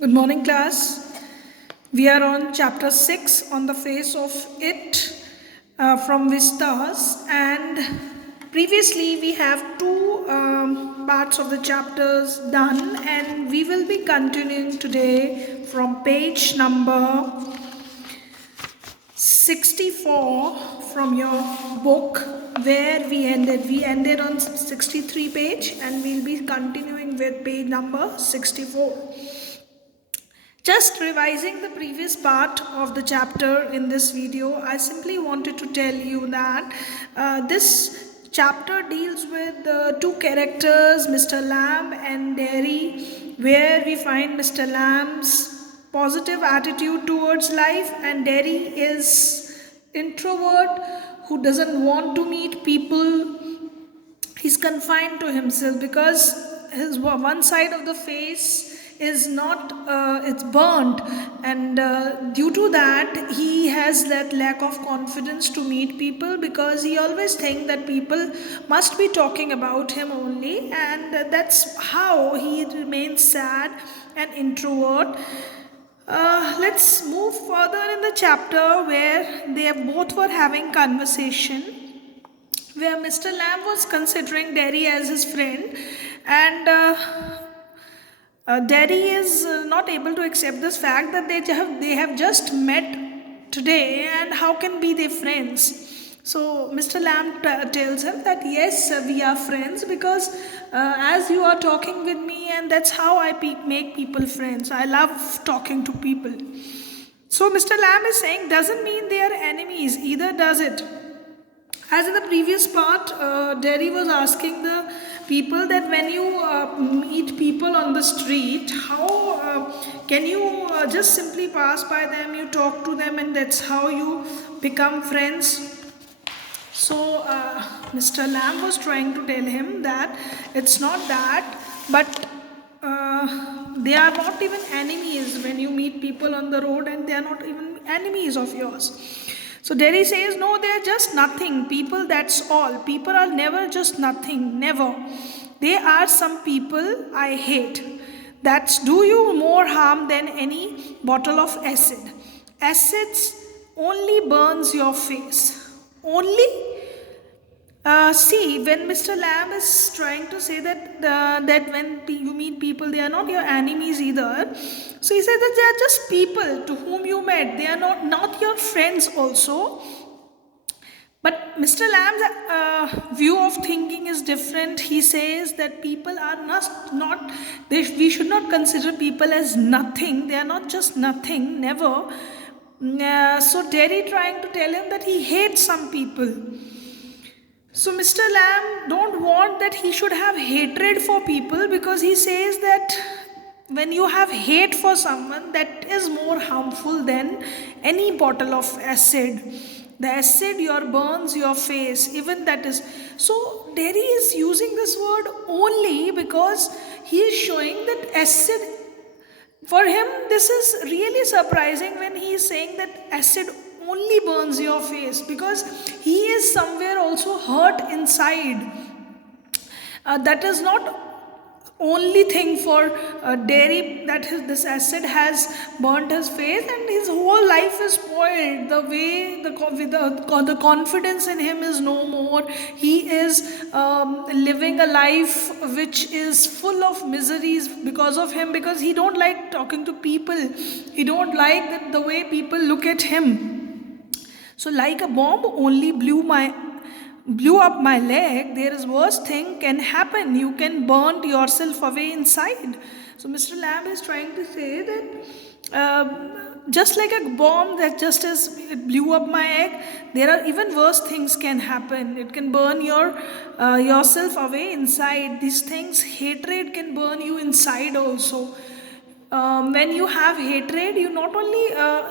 Good morning, class. We are on chapter 6 on the face of it from Vistas, and previously we have two parts of the chapters done, and we will be continuing today from page number 64 from your book where we ended. We ended on 63 page, and we'll be continuing with page number 64. Just revising the previous part of the chapter in this video, I simply wanted to tell you that this chapter deals with the two characters, Mr. Lamb and Derry, where we find Mr. Lamb's positive attitude towards life, and Derry is introvert who doesn't want to meet people. He's confined to himself because his one side of the face is not it's burnt, and due to that he has that lack of confidence to meet people because he always thinks that people must be talking about him only, and that's how he remains sad and introvert. Let's move further in the chapter where they both were having conversation, where Mr. Lamb was considering Derry as his friend, and Derry is not able to accept this fact that they have just met today, and how can be they friends? So Mr. Lamb tells him that yes, we are friends because as you are talking with me, and that's how I make people friends. I love talking to people. So Mr. Lamb is saying doesn't mean they are enemies, either does it. As in the previous part, Derry was asking the people that when you meet people on the street, how can you just simply pass by them, you talk to them, and that's how you become friends? So Mr. Lamb was trying to tell him that it's not that, but they are not even enemies when you meet people on the road, and they are not even enemies of yours. So Derry says, no, they're just nothing. People, that's all. People are never just nothing, never. They are some people I hate. That's do you more harm than any bottle of acid. Acids only burns your face. Only see, when Mr. Lamb is trying to say that that when you meet people, they are not your enemies either. So he said that they are just people to whom you met. They are not your friends also. But Mr. Lamb's view of thinking is different. He says that people are not we should not consider people as nothing. They are not just nothing, never. So Derry trying to tell him that he hates some people. So Mr. Lamb don't want that he should have hatred for people, because he says that when you have hate for someone, that is more harmful than any bottle of acid. The acid burns your face, even that is. So Derry is using this word only because he is showing that acid, for him this is really surprising when he is saying that acid only burns your face, because he is somewhere also hurt inside. That is not only thing for Derry, that this acid has burnt his face and his whole life is spoiled. The way the confidence in him is no more. He is living a life which is full of miseries because of him, because he don't like talking to people. He don't like the way people look at him. So like a bomb only blew up my leg, there is worse thing can happen. You can burn yourself away inside. So Mr. Lamb is trying to say that just like a bomb that just as it blew up my egg, there are even worse things can happen. It can burn yourself away inside. These things, hatred can burn you inside also. When you have hatred, you not only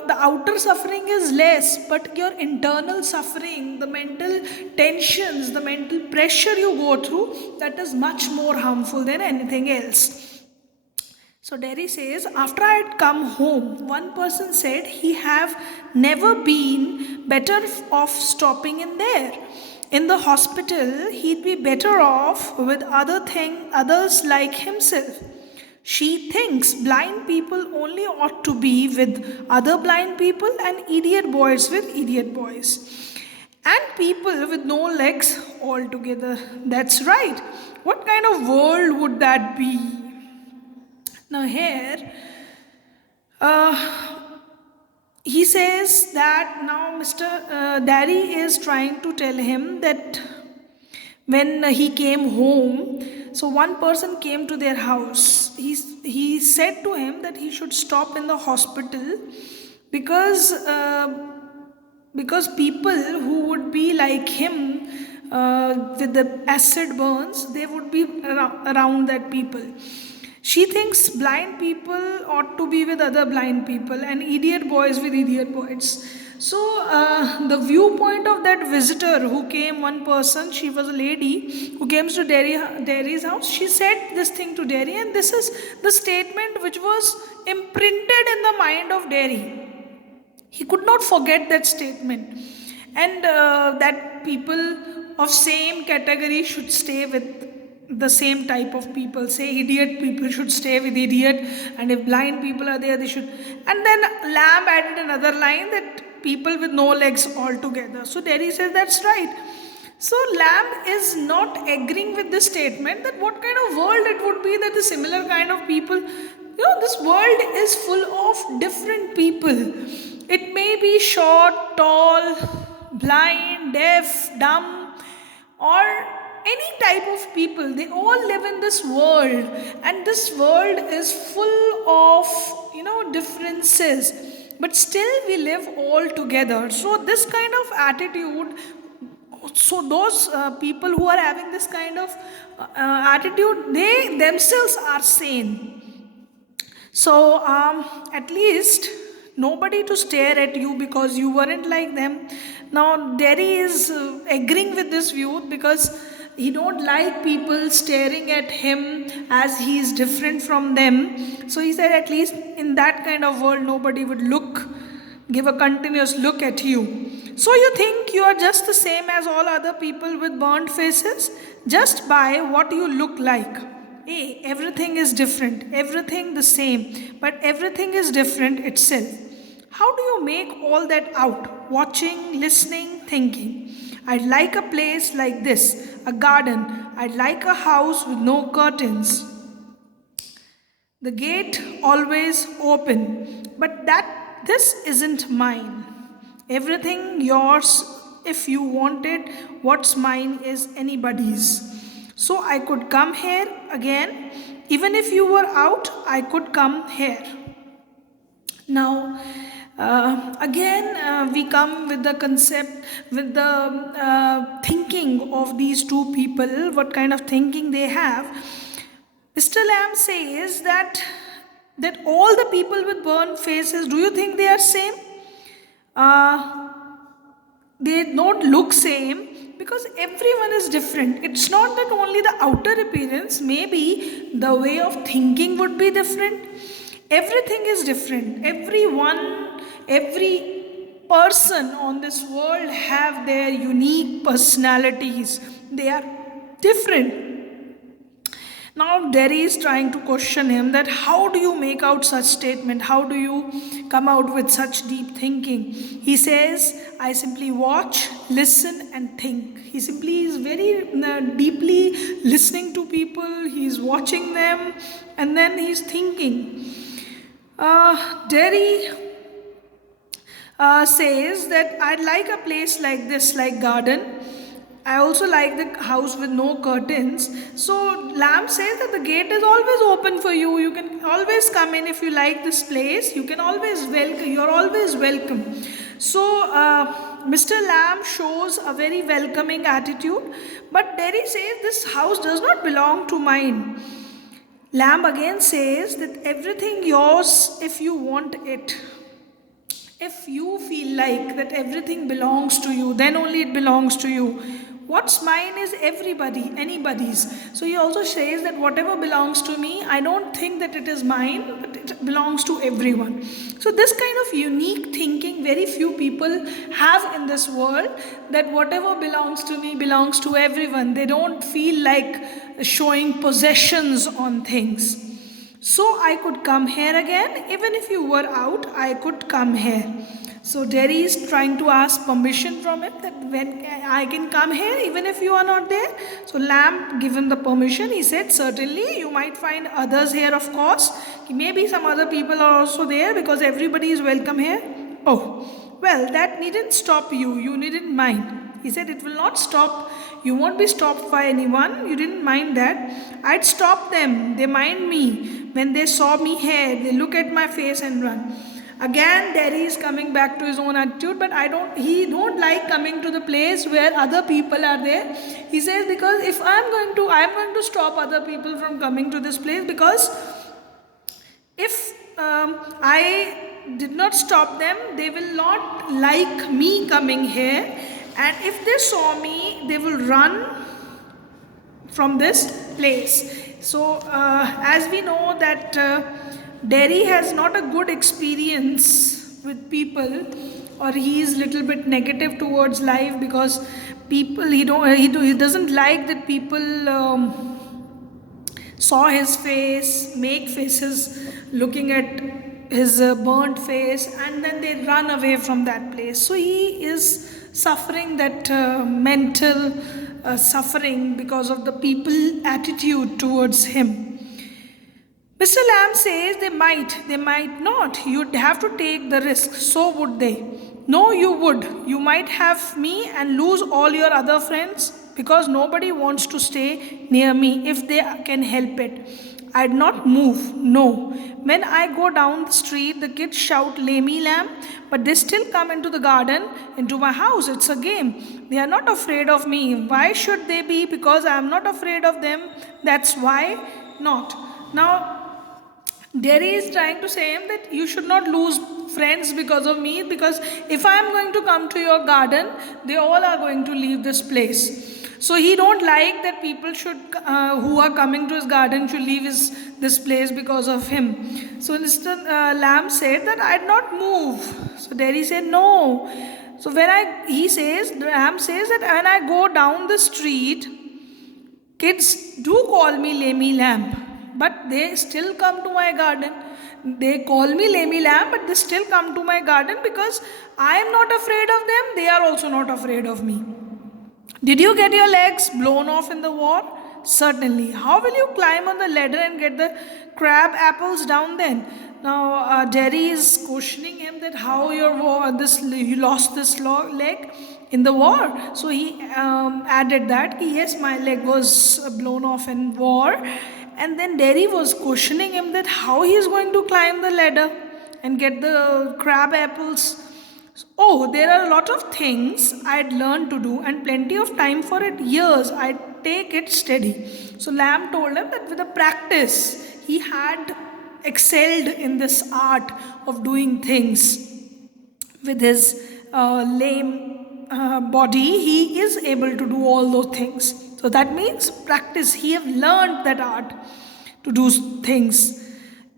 the outer suffering is less, but your internal suffering, the mental tensions, the mental pressure you go through, that is much more harmful than anything else. So Derry says, after I had come home, one person said he have never been better off stopping in there. In the hospital, he'd be better off with others like himself. She thinks blind people only ought to be with other blind people and idiot boys with idiot boys. And people with no legs altogether. That's right. What kind of world would that be? Now, here, uh, he says that now Mr. Daddy is trying to tell him that when he came home, so one person came to their house. He said to him that he should stop in the hospital because because people who would be like him with the acid burns, they would be around that people. She thinks blind people ought to be with other blind people and idiot boys with idiot boys. So, the viewpoint of that visitor who came, one person, she was a lady who came to Derry's house. She said this thing to Derry, and this is the statement which was imprinted in the mind of Derry. He could not forget that statement, and that people of same category should stay with the same type of people. Say idiot people should stay with idiot, and if blind people are there, they should. And then Lamb added another line that people with no legs altogether. So Derry says that's right. So Lamb is not agreeing with this statement, that what kind of world it would be that the similar kind of people, this world is full of different people. It may be short, tall, blind, deaf, dumb, or any type of people. They all live in this world, and this world is full of differences, but still we live all together. So this kind of attitude, so those people who are having this kind of attitude, they themselves are sane. So at least nobody to stare at you because you weren't like them. Now Derry is agreeing with this view because he don't like people staring at him as he is different from them. So he said at least in that kind of world nobody would give a continuous look at you. So you think you are just the same as all other people with burnt faces just by what you look like. Hey, everything is different, everything the same, but everything is different itself. How do you make all that out? Watching, listening, thinking. I'd like a place like this, a garden. I'd like a house with no curtains. The gate always open. But this isn't mine. Everything yours if you want it. What's mine is anybody's. So I could come here again. Even if you were out, I could come here. Now, again, we come with the concept, with the thinking of these two people, what kind of thinking they have. Mr. Lamb says that all the people with burnt faces, do you think they are same? They don't look same because everyone is different. It's not that only the outer appearance, maybe the way of thinking would be different. Everything is different. Every person on this world have their unique personalities. They are different. Now Derry is trying to question him that how do you make out such statement? How do you come out with such deep thinking? He says, I simply watch, listen and think. He simply is very deeply listening to people. He is watching them and then he is thinking. Derry says that I'd like a place like this, like garden. I also like the house with no curtains. So Lamb says that the gate is always open for you. You can always come in if you like this place. You can always welcome. You're always welcome. So Mr. Lamb shows a very welcoming attitude. But Derry says this house does not belong to mine. Lamb again says that everything yours if you want it. If you feel like that everything belongs to you, then only it belongs to you. What's mine is anybody's. So he also says that whatever belongs to me, I don't think that it is mine, but it belongs to everyone. So this kind of unique thinking, very few people have in this world, that whatever belongs to me belongs to everyone. They don't feel like showing possessions on things. So I could come here again. Even if you were out, I could come here. So Derry is trying to ask permission from him that when I can come here even if you are not there. So Lamb give him the permission. He said, certainly you might find others here, of course. Maybe some other people are also there because everybody is welcome here. Oh, well, that needn't stop you. You needn't mind. He said, it will not stop. You won't be stopped by anyone. You didn't mind that. I'd stop them. They mind me. When they saw me here, they look at my face and run. Again, Derry is coming back to his own attitude, but he don't like coming to the place where other people are there. He says, because if I'm going to stop other people from coming to this place, because if I did not stop them, they will not like me coming here, and if they saw me, they will run from this place. So as we know that Derry has not a good experience with people, or he is little bit negative towards life, because people he doesn't like that people saw his face, make faces looking at his burnt face, and then they run away from that place. So he is suffering that mental suffering because of the people attitude towards him. Mr. Lamb says they might not. You'd have to take the risk. So would they. No, you would. You might have me and lose all your other friends because nobody wants to stay near me if they can help it. I'd not move. No. When I go down the street, the kids shout, "Lammy lamb," but they still come into the garden, into my house. It's a game. They are not afraid of me. Why should they be? Because I am not afraid of them. That's why not. Now, Derry is trying to say him that you should not lose friends because of me, because if I am going to come to your garden, they all are going to leave this place. So he don't like that people should who are coming to his garden should leave this place because of him. So Mr. Lamb said that I'd not move. So Derry said no. So Lamb says that when I go down the street, kids do call me Lammy Lamb, but they still come to my garden. They call me Lammy Lamb, but they still come to my garden because I am not afraid of them. They are also not afraid of me. Did you get your legs blown off in the war? Certainly. How will you climb on the ladder and get the crab apples down then? Now Derry is questioning him that how you lost this leg in the war. So he added that yes, my leg was blown off in war. And then Derry was questioning him that how he is going to climb the ladder and get the crab apples. Oh, there are a lot of things I'd learned to do and plenty of time for it. Years, I'd take it steady. So Lamb told him that with the practice, he had excelled in this art of doing things. With his lame body, he is able to do all those things. So that means practice. He have learned that art to do things.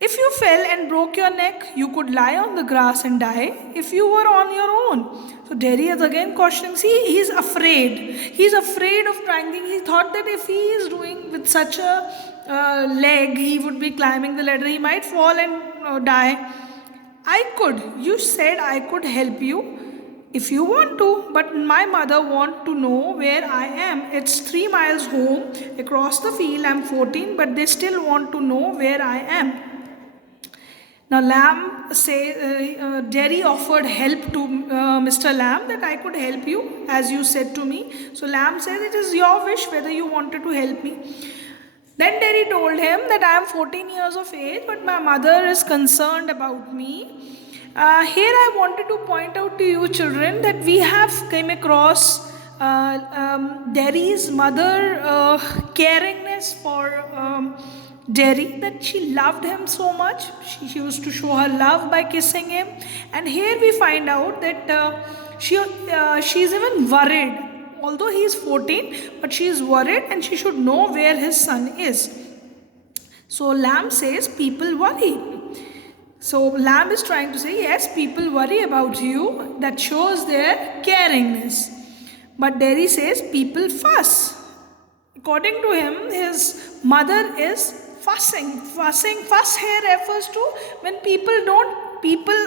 If you fell and broke your neck, you could lie on the grass and die if you were on your own. So Derry is again cautioning. See, he is afraid. He is afraid of trying. He thought that if he is doing with such a leg, he would be climbing the ladder. He might fall and die. You said I could help you if you want to, but my mother want to know where I am. It's 3 miles home across the field. I'm 14, but they still want to know where I am. Now Derry offered help to Mr. Lamb that I could help you as you said to me. So Lamb said it is your wish whether you wanted to help me. Then Derry told him that I am 14 years of age, but my mother is concerned about me. Here I wanted to point out to you children that we have came across Derry's mother caringness for Derry, that she loved him so much. She used to show her love by kissing him. And here we find out that she is even worried. Although he is 14, but she is worried and she should know where his son is. So Lamb says people worry. So Lamb is trying to say, yes, people worry about you. That shows their caringness. But Derry says people fuss. According to him, his mother is Fuss here refers to when people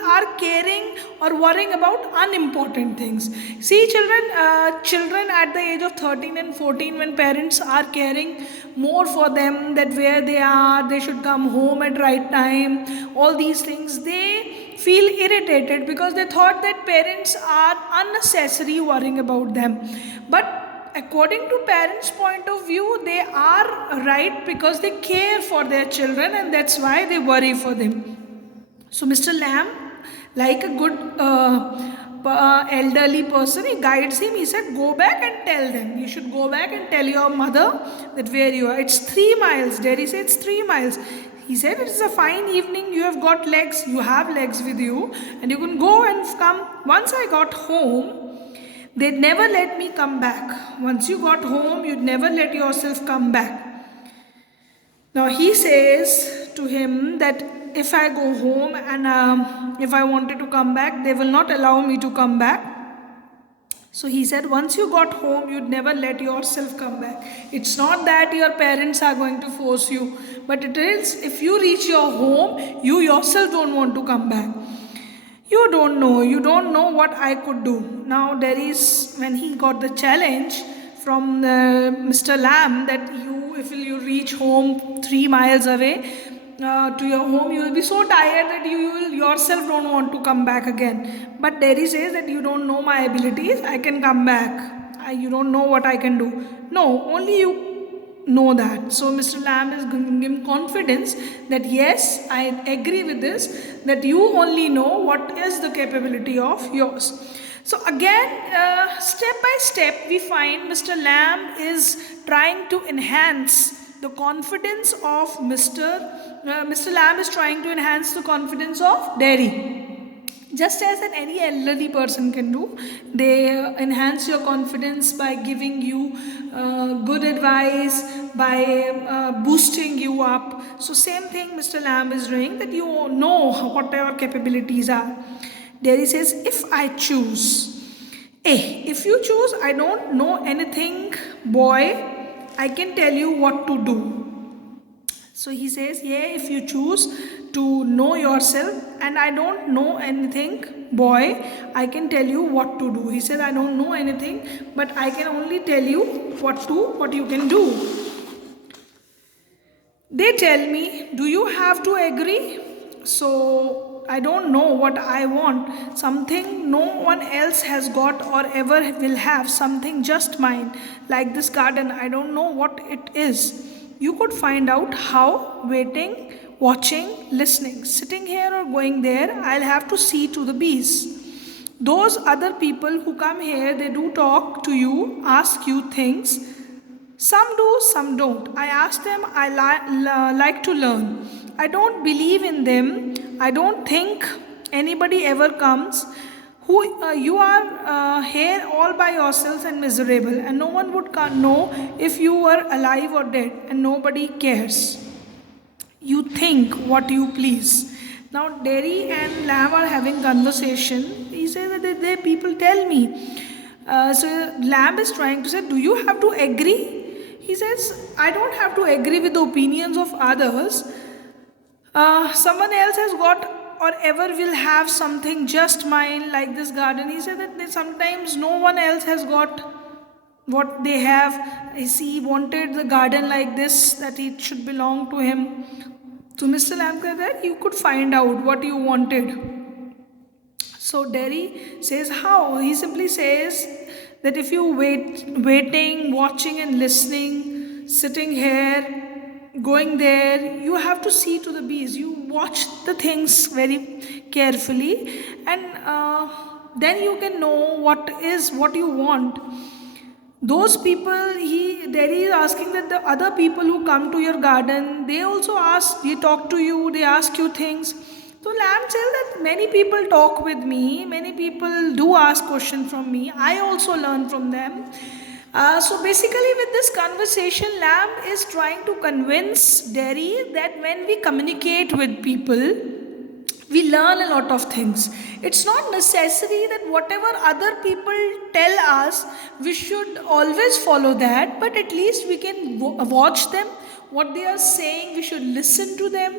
are caring or worrying about unimportant things. See, children at the age of 13 and 14, when parents are caring more for them, that where they are, they should come home at right time, all these things, they feel irritated because they thought that parents are unnecessary worrying about them. But according to parents' point of view, they are right because they care for their children, and that's why they worry for them. So Mr. Lamb, like a good elderly person, he guides him. He said, go back and tell them. You should go back and tell your mother that where you are. It's 3 miles. Derry said it's 3 miles. He said, it is a fine evening. You have got legs. You have legs with you. And you can go and come. Once I got home, they'd never let me come back. Once you got home, you'd never let yourself come back. Now he says to him that if I go home and if I wanted to come back, they will not allow me to come back. So he said, once you got home, you'd never let yourself come back. It's not that your parents are going to force you, but it is if you reach your home, you yourself don't want to come back. You don't know what I could do. Now there is, when he got the challenge from Mr. Lamb that if you reach home 3 miles away to your home, you will be so tired that you will yourself don't want to come back again. But Derry says that you don't know my abilities, I can come back. You don't know what I can do. No, only you know that. So Mr. Lamb is giving him confidence that yes, I agree with this, that you only know what is the capability of yours. So again, step by step, we find Mr. Lamb is trying to enhance the confidence of Mr. Lamb is trying to enhance the confidence of Derry. Just as any elderly person can do, they enhance your confidence by giving you good advice, by boosting you up. So same thing Mr. Lamb is doing, that you know what your capabilities are. Derry says, if I choose, if you choose, I don't know anything, boy, I can tell you what to do. So he says, if you choose to know yourself, and I don't know anything, boy, I can tell you what to do. He said, I don't know anything, but I can only tell you what you can do. They tell me, do you have to agree? So I don't know what I want. Something no one else has got or ever will have. Something just mine. Like this garden, I don't know what it is. You could find out how, waiting, watching, listening, sitting here or going there. I'll have to see to the bees. Those other people who come here, they do talk to you, ask you things. Some do, some don't. I ask them, I like to learn. I don't believe in them. I don't think anybody ever comes. You are here all by yourself and miserable, and no one would know if you were alive or dead, and nobody cares. You think what you please. Now Derry and Lamb are having conversation. He says that people tell me. So Lamb is trying to say, do you have to agree? He says, I don't have to agree with the opinions of others. Someone else has got or ever will have something just mine, like this garden. He said that sometimes no one else has got what they have. He wanted the garden like this, that it should belong to him. So Mr. Lamb said that you could find out what you wanted. So Derry says how? He simply says that if you waiting, watching and listening, sitting here, going there, you have to see to the bees. You watch the things very carefully, and then you can know what you want. Those people, Derry is asking that the other people who come to your garden, they also talk to you, they ask you things. So Lamb says that many people talk with me, many people do ask questions from me. I also learn from them. So basically with this conversation, Lamb is trying to convince Derry that when we communicate with people, we learn a lot of things. It's not necessary that whatever other people tell us, we should always follow that, but at least we can watch them, what they are saying, we should listen to them,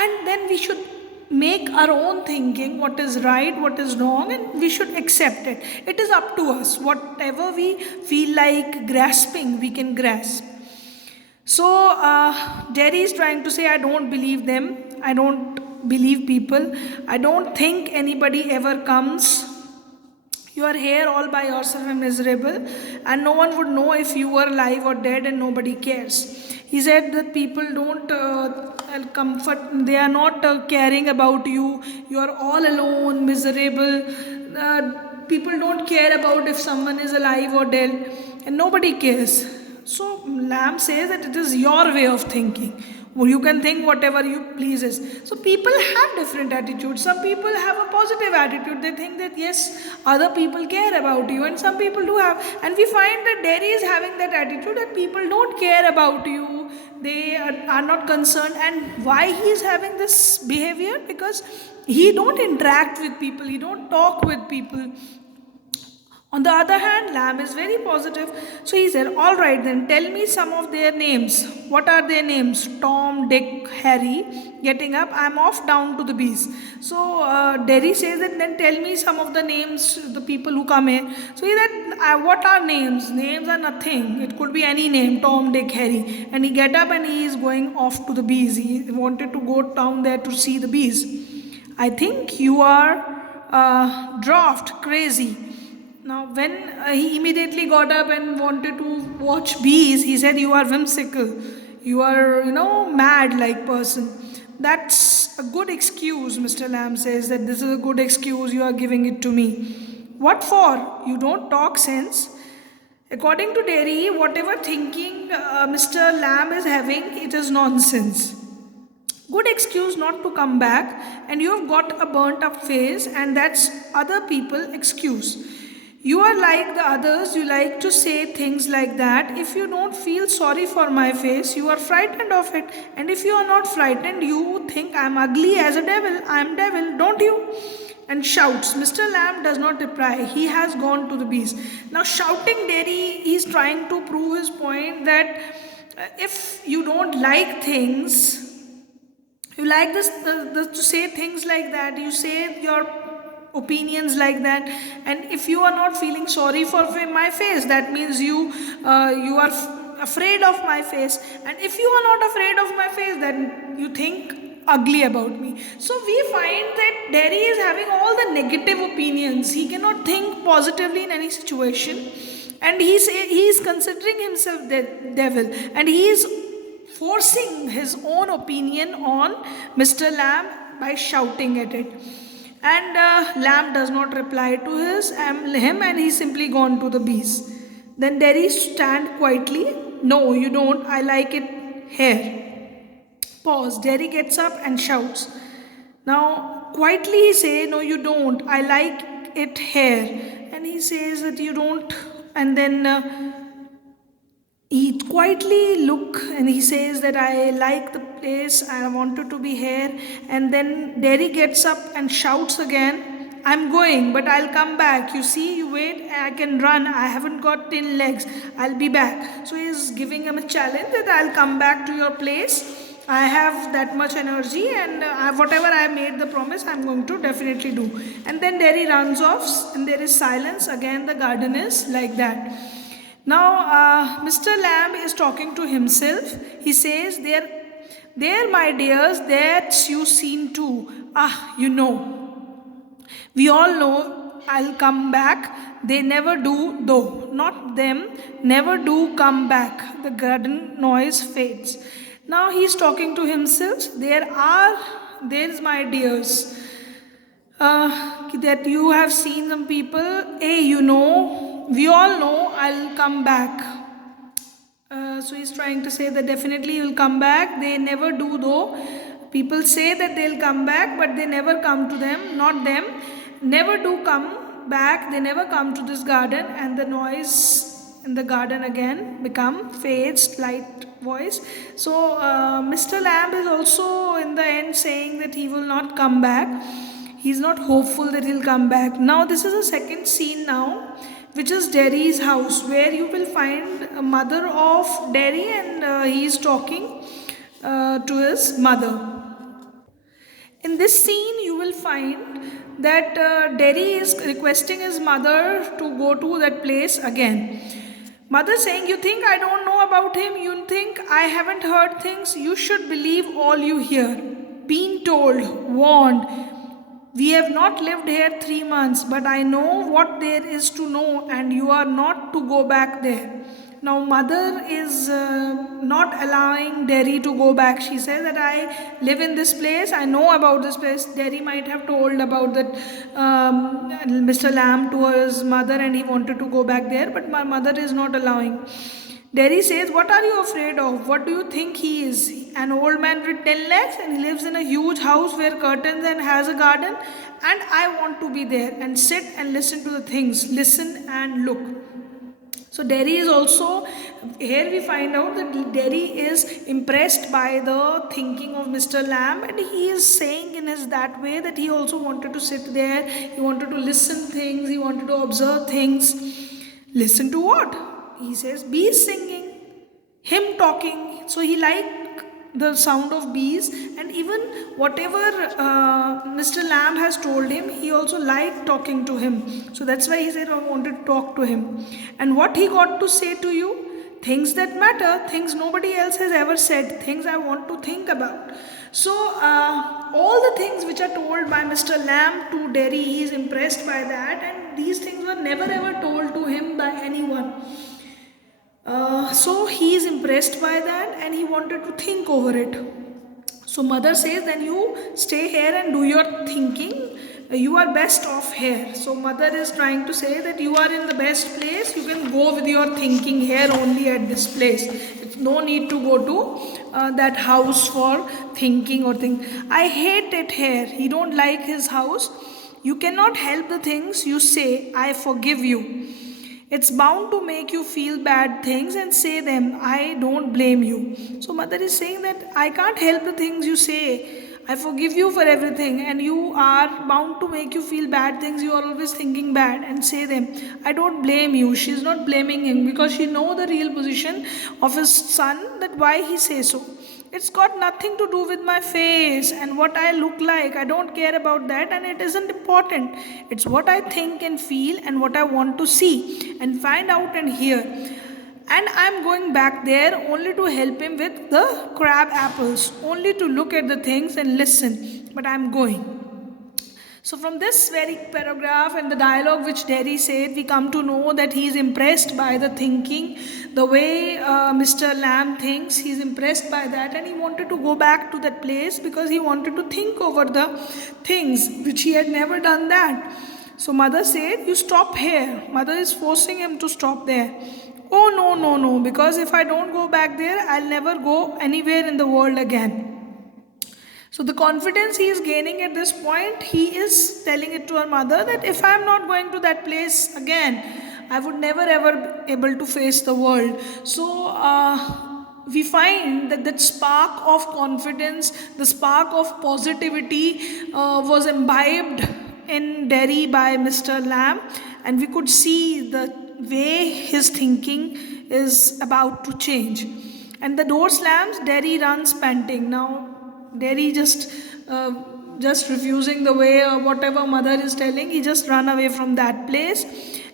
and then we should make our own thinking, what is right, what is wrong, and we should accept it. It is up to us. Whatever we feel like grasping, we can grasp. So Jerry is trying to say, I don't believe them. I don't believe people. I don't think anybody ever comes. You are here all by yourself and miserable, and no one would know if you were alive or dead, and nobody cares. He said that people don't comfort, they are not caring about you. You are all alone, miserable. People don't care about if someone is alive or dead, and nobody cares. So Lamb says that it is your way of thinking. Well, you can think whatever you pleases. So people have different attitudes. Some people have a positive attitude. They think that yes, other people care about you, and some people do have. And we find that Derry is having that attitude that people don't care about you. They are not concerned. And why he is having this behavior? Because he don't interact with people. He don't talk with people. On the other hand, Lamb is very positive. So he said, all right then, tell me some of their names. What are their names? Tom, Dick, Harry. Getting up, I'm off down to the bees. So Derry says that then tell me some of the names, the people who come here. So he said, what are names? Names are nothing. It could be any name, Tom, Dick, Harry. And he get up and he is going off to the bees. He wanted to go down there to see the bees. I think you are draft crazy. Now, when he immediately got up and wanted to watch bees, he said, you are whimsical. You are, mad like person. That's a good excuse, Mr. Lamb says, that this is a good excuse, you are giving it to me. What for? You don't talk sense. According to Derry, whatever thinking Mr. Lamb is having, it is nonsense. Good excuse not to come back, and you have got a burnt up face, and that's other people excuse. You are like the others, you like to say things like that. If you don't feel sorry for my face, you are frightened of it. And if you are not frightened, you think I am ugly as a devil. I am devil, don't you? And shouts. Mr. Lamb does not reply. He has gone to the bees. Now shouting Derry, he is trying to prove his point that if you don't like things, you like this to say things like that, you say your opinions like that, and if you are not feeling sorry for my face, that means you are afraid of my face, and if you are not afraid of my face, then you think ugly about me. So we find that Derry is having all the negative opinions. He cannot think positively in any situation, and he is considering himself the devil, and he is forcing his own opinion on Mr. Lamb by shouting at it. And Lamb does not reply to him, and he's simply gone to the bees. Then Derry stand quietly. No, you don't. I like it here. Pause. Derry gets up and shouts. Now, quietly he say, no, you don't. I like it here. And he says that you don't. And then he quietly look and he says that I like the place, I wanted to be here. And then Derry gets up and shouts again, I'm going, but I'll come back. You see, you wait, I can run. I haven't got 10 legs. I'll be back. So he's giving him a challenge that I'll come back to your place. I have that much energy, and whatever I made the promise, I'm going to definitely do. And then Derry runs off and there is silence. Again, the garden is like that. Now, Mr. Lamb is talking to himself. He says, there, my dears, that's you seen too. We all know I'll come back. They never do, though. Not them, never do come back. The garden noise fades. Now he's talking to himself. There's my dears. That you have seen some people. We all know I'll come back. So he's trying to say that definitely you'll come back. They never do though. People say that they'll come back, but they never come to them. Not them. Never do come back. They never come to this garden, and the noise in the garden again fades, light voice. So Mr. Lamb is also in the end saying that he will not come back. He's not hopeful that he'll come back. Now this is a second scene now, which is Derry's house, where you will find a mother of Derry, and he is talking. to his mother. In this scene, you will find that Derry is requesting his mother to go to that place again. Mother saying, "You think I don't know about him? You think I haven't heard things? You should believe all you hear. Been told, warned. We have not lived here 3 months, but I know what there is to know, and you are not to go back there." Now, mother is not allowing Derry to go back. She says that I live in this place, I know about this place. Derry might have told about that Mr. Lamb to his mother, and he wanted to go back there, but my mother is not allowing. Derry says, "What are you afraid of? What do you think he is? An old man with 10 legs, and he lives in a huge house where curtains and has a garden, and I want to be there and sit and listen to the things, listen and look." So Derry is also, here we find out that Derry is impressed by the thinking of Mr. Lamb, and he is saying in his that way that he also wanted to sit there, he wanted to listen things, he wanted to observe things. Listen to what? He says bees singing, him talking. So he liked the sound of bees, and even whatever Mr. Lamb has told him, he also liked talking to him. So that's why he said, "I wanted to talk to him." And what he got to say to you? Things that matter, things nobody else has ever said, things I want to think about. So all the things which are told by Mr. Lamb to Derry, he is impressed by that, and these things were never ever told to him by anyone. So he is impressed by that, and he wanted to think over it. So mother says, "Then you stay here and do your thinking. You are best off here." So mother is trying to say that you are in the best place. You can go with your thinking here only at this place. It's no need to go to that house for thinking or think. "I hate it here." He don't like his house. "You cannot help the things you say. I forgive you. It's bound to make you feel bad things and say them. I don't blame you." So mother is saying that I can't help the things you say. I forgive you for everything, and you are bound to make you feel bad things. You are always thinking bad and say them. I don't blame you. She's not blaming him because she knows the real position of his son, that why he says so. "It's got nothing to do with my face and what I look like. I don't care about that, and it isn't important. It's what I think and feel and what I want to see and find out and hear. And I'm going back there only to help him with the crab apples, only to look at the things and listen. But I'm going." So from this very paragraph and the dialogue which Derry said, we come to know that he is impressed by the thinking, the way Mr. Lamb thinks. He is impressed by that, and he wanted to go back to that place because he wanted to think over the things which he had never done that. So mother said, "You stop here." Mother is forcing him to stop there. "Oh, no, no, no, because if I don't go back there, I'll never go anywhere in the world again." So the confidence he is gaining at this point, he is telling it to her mother that if I am not going to that place again, I would never ever be able to face the world. So we find that that spark of confidence, the spark of positivity was imbibed in Derry by Mr. Lamb, and we could see the way his thinking is about to change. And the door slams, Derry runs panting. Now Derry just refusing the way whatever mother is telling, he just run away from that place,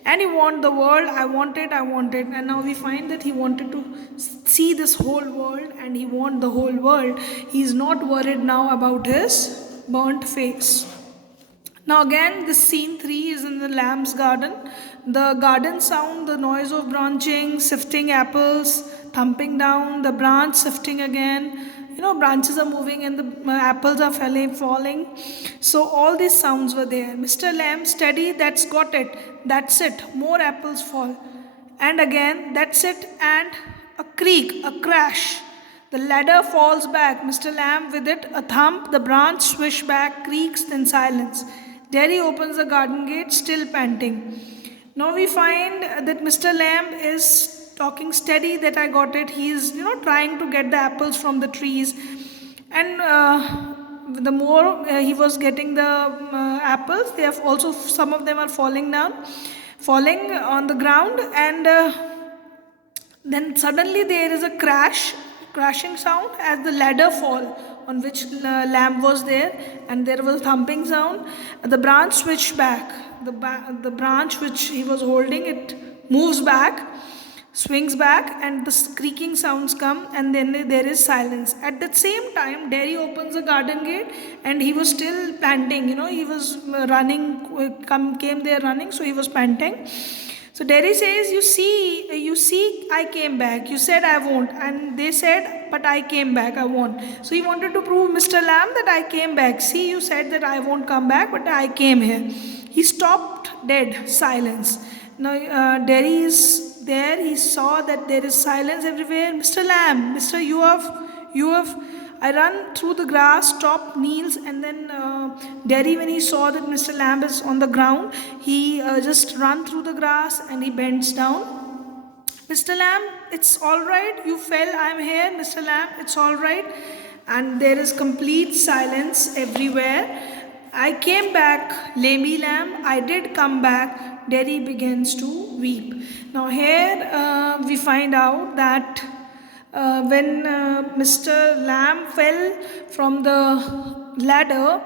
and he want the world. I want it. And now we find that he wanted to see this whole world, and he want the whole world. He is not worried now about his burnt face. Now again, this scene 3 is in the lamb's garden. The garden sound, the noise of branching, sifting apples, thumping down, the branch sifting again. Branches are moving and the apples are falling. So all these sounds were there. Mr. Lamb, "Steady, that's got it. That's it. More apples fall." And again, "That's it." And a creak, a crash. The ladder falls back. Mr. Lamb with it, a thump, the branch swish back, creaks, then silence. Derry opens the garden gate, still panting. Now we find that Mr. Lamb is talking steady, that I got it. He is, trying to get the apples from the trees. And the more he was getting the apples, they have also, some of them are falling on the ground. And then suddenly there is a crash, crashing sound as the ladder fall on which lamb was there, and there was thumping sound. The branch switched back. The branch which he was holding, it moves back, swings back, and the creaking sounds come, and then there is silence. At the same time, Derry opens the garden gate, and he was still panting. He was running, came there running, so he was panting. So Derry says, you see, I came back. You said I won't, and they said, but I came back, I won't. So he wanted to prove Mr. Lamb that I came back. See, you said that I won't come back, but I came here. He stopped dead, silence. Now Derry is there. He saw that there is silence everywhere. Mr. Lamb, Mr. You have. I run through the grass, stop, kneels, and then Derry, when he saw that Mr. Lamb is on the ground, he just run through the grass and he bends down. Mr. Lamb, it's all right. You fell. I'm here. Mr. Lamb, it's all right. And there is complete silence everywhere. I came back, Lamby Lamb. I did come back. Derry begins to weep. Now here we find out that when Mr. Lamb fell from the ladder,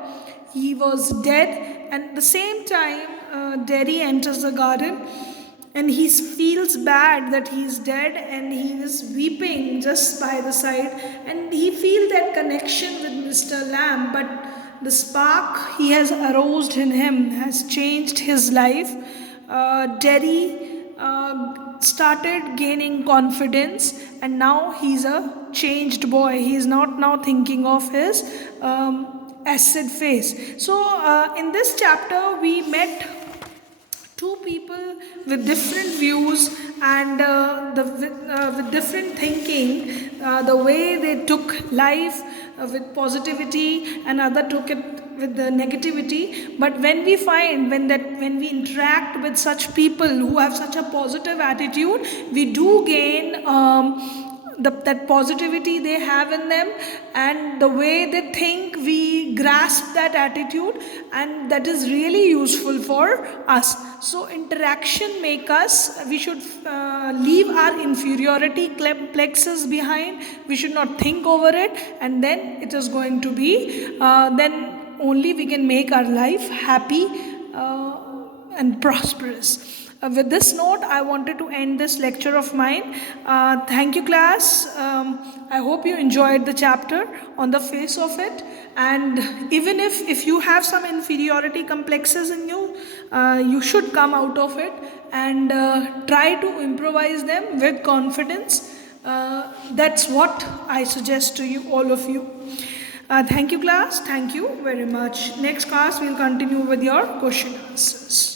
he was dead, and at the same time Derry enters the garden, and he feels bad that he is dead, and he is weeping just by the side, and he feels that connection with Mr. Lamb, but the spark he has aroused in him has changed his life. Derry started gaining confidence, and now he's a changed boy. He is not now thinking of his acid face. So in this chapter we met two people with different views and with different thinking, the way they took life with positivity, and other took it with the negativity. But when we interact with such people who have such a positive attitude, we do gain that positivity they have in them, and the way they think, we grasp that attitude, and that is really useful for us. So interaction make us, we should leave our inferiority complexes behind. We should not think over it, and then it is going to be then only we can make our life happy and prosperous. With this note, I wanted to end this lecture of mine. Thank you, class. I hope you enjoyed the chapter on the face of it. And even if you have some inferiority complexes in you, you should come out of it and try to improvise them with confidence. That's what I suggest to you, all of you. Thank you, class. Thank you very much. Next class, we'll continue with your question answers.